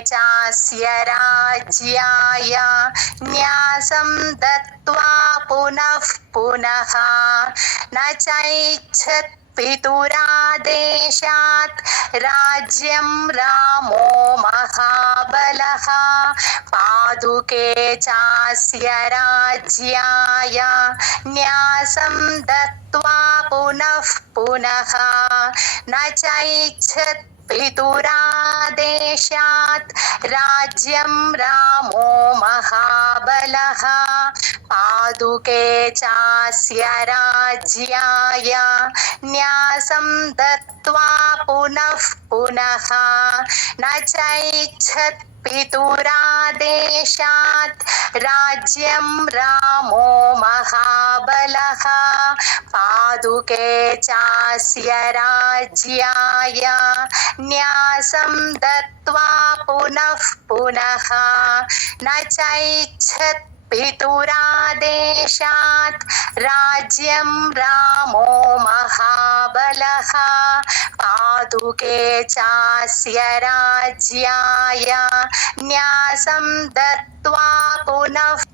चास्य राज्याय न्यासं दत्त्वा पुनः पुनः न चैच्छत् पितुरादेशात् राज्यं रामो महाबलः पादुके चास्य राज्याय न्यासं दत्त्वा पुनः पुनः न चैच्छत् पितुरादेशात् राज्यं रामो महाबलः पादुके चास्य राज्याय न्यासं दत्त्वा पुनः पुनः न चैच्छत् पितुरादेशात् राज्यं रामो महाबलः पादुके चास्य राज्याय न्यासं दत्त्वा पुनः पुनः न चैच्छत् पितुरादेशात् राज्यं रामो महाबलः पादुके चास्य राज्याय न्यासं दत्त्वा पुनः